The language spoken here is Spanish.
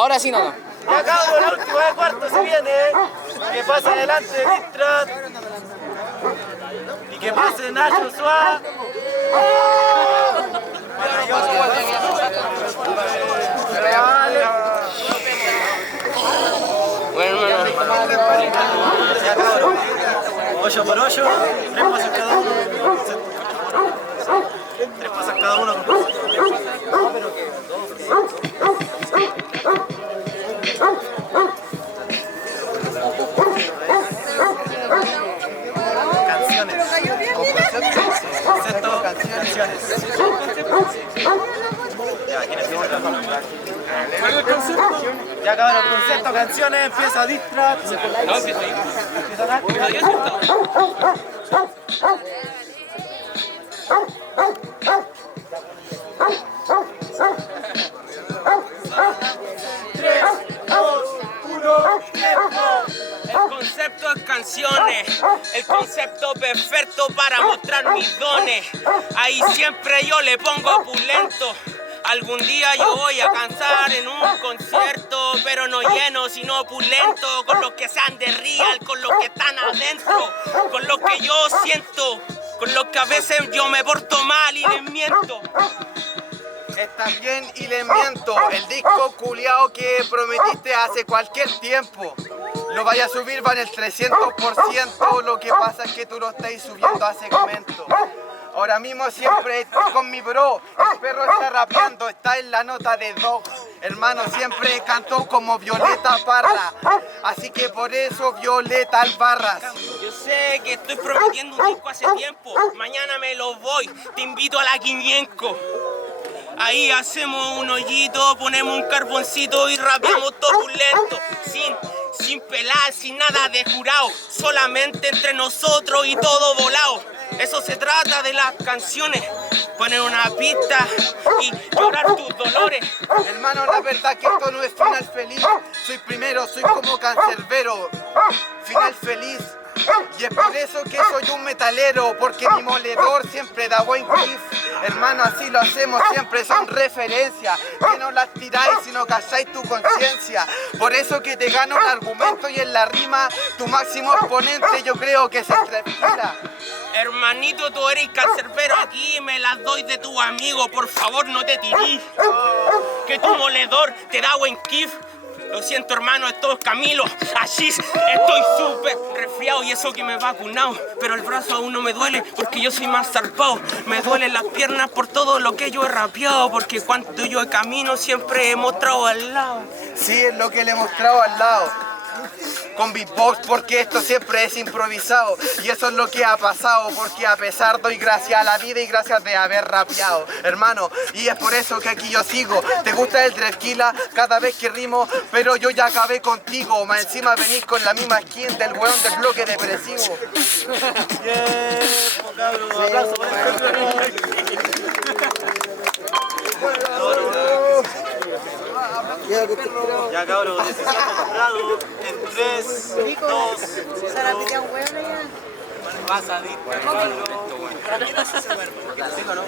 Ahora sí nada. Ya cabrón, el último de cuarto se viene. Que pase adelante Distrat. Y que pase Nacho Suárez. Bueno, hermano. Ya cabrón. 8 por 8, 3 pasos cada uno. 3 pasos cada uno. Concepto, canciones. Ya acabaron el concepto, canciones, empieza Distrat. No, empiezo El concepto es canciones, el concepto perfecto para mostrar mis dones. Ahí siempre yo le pongo opulento. Algún día yo voy a cansar en un concierto, pero no lleno, sino opulento, con los que sean de real, con los que están adentro, con los que yo siento, con los que a veces yo me porto mal y les miento. Estás bien y le miento, el disco culiao que prometiste hace cualquier tiempo. Lo vaya a subir, va en el 300%, lo que pasa es que tú lo estás subiendo hace momento. Ahora mismo siempre estoy con mi bro, el perro está rapeando, está en la nota de do. Hermano, siempre cantó como Violeta Parra, así que por eso Violeta Albarras. Yo sé que estoy prometiendo un disco hace tiempo, mañana me lo voy, te invito a la 500. Ahí hacemos un hoyito, ponemos un carboncito y rapeamos todo lento, sin pelar, sin nada de jurado, solamente entre nosotros y todo volado. Eso se trata de las canciones, poner una pista y llorar tus dolores. Hermano, la verdad que esto no es final feliz, soy primero, soy como cancerbero, final feliz. Y es por eso que soy un metalero, porque mi moledor siempre da buen cliff. Hermano, así lo hacemos, siempre son referencias, que no las tiráis si no calláis tu conciencia. Por eso que te gano un argumento y en la rima tu máximo exponente yo creo que se respira. Hermanito, tú eres cancerbero aquí, me las doy de tu amigo, por favor no te tirís. Que tu moledor te da buen kiff. Lo siento, hermano, esto es Camilo. Así estoy súper resfriado y eso que me he vacunado. Pero el brazo aún no me duele porque yo soy más zarpado. Me duelen las piernas por todo lo que yo he rapeado. Porque cuando yo camino siempre he mostrado al lado. Sí, es lo que le he mostrado al lado. Con beatbox, porque esto siempre es improvisado. Y eso es lo que ha pasado, porque a pesar doy gracias a la vida y gracias de haber rapeado, hermano. Y es por eso que aquí yo sigo. Te gusta el Drefkila cada vez que rimo, pero yo ya acabé contigo. Más encima venís con la misma skin del weón del bloque depresivo. Aplauso por ya cabrón, decisión comprado en 3, 2, ¿Sara pide un huevo ya? pasadito, cabrón. Para mí no se duerme, porque te sigo, ¿no?